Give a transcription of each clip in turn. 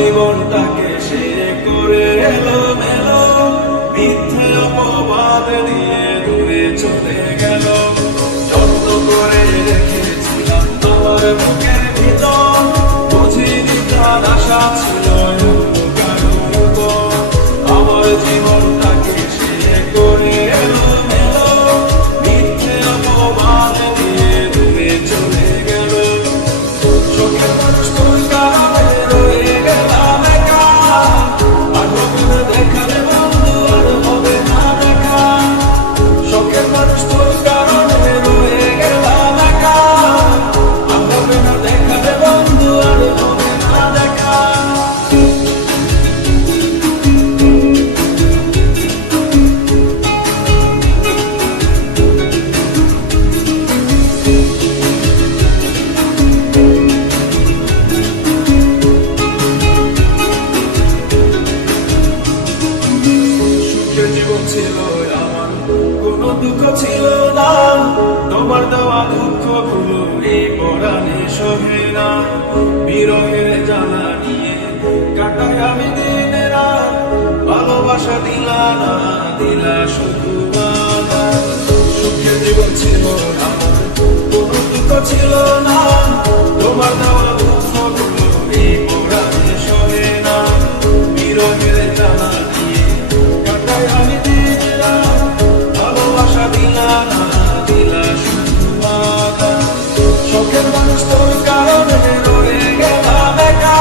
জীবনটাকে সে করে এলোমেলো, মিথ্যে অপবাদ দিয়ে দূরে চলে গেল। যত্ন করে রেখেছিলাম আমার বুকের ভিতর, বুঝিনি তার আশা ছিল কারো উপর। আমার জীবনটাকে সে করে এলোমেলো, মিথ্যে অপবাদ দিয়ে দূরে চলে গেল। চোখের মানুষ তোর কারণে রয়ে গেলাম একা, আর হবে না দেখা রে বন্ধু, আর হবে না দেখা। চোখের মানুষ তোর কারণে রয়ে গেলাম একা, আর হবে না দেখা রে বন্ধু, আর হবে না দেখা। জীবন ছিল আমার, কোনো দুঃখ ছিল না, তোমার দেওয়া দুঃখ গুলো এই পরাণে শোভে না। বিরহের জ্বালা নিয়ে কাটাই আমি দিন রাত, ভালোবাসা দিলা না, দিলা শুধু মানা। সুখের জীবন ছিল আমার, কোনো দুঃখ ছিল না, তোমার দেওয়া দুঃখ গুলো এই পরাণে শোভে না। বিরহের জ্বালা নিয়ে কাটাই আমি দিন রাত, ভালোবাসা দিলা না, দিলা শুধু মানা। শখের মানুষ তোর কারণে রয়ে গেলাম একা,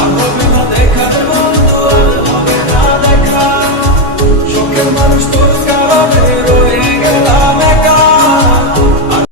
আর হবে না দেখা রে বন্ধু, আর হবে না দেখা। শখের মানুষ তোর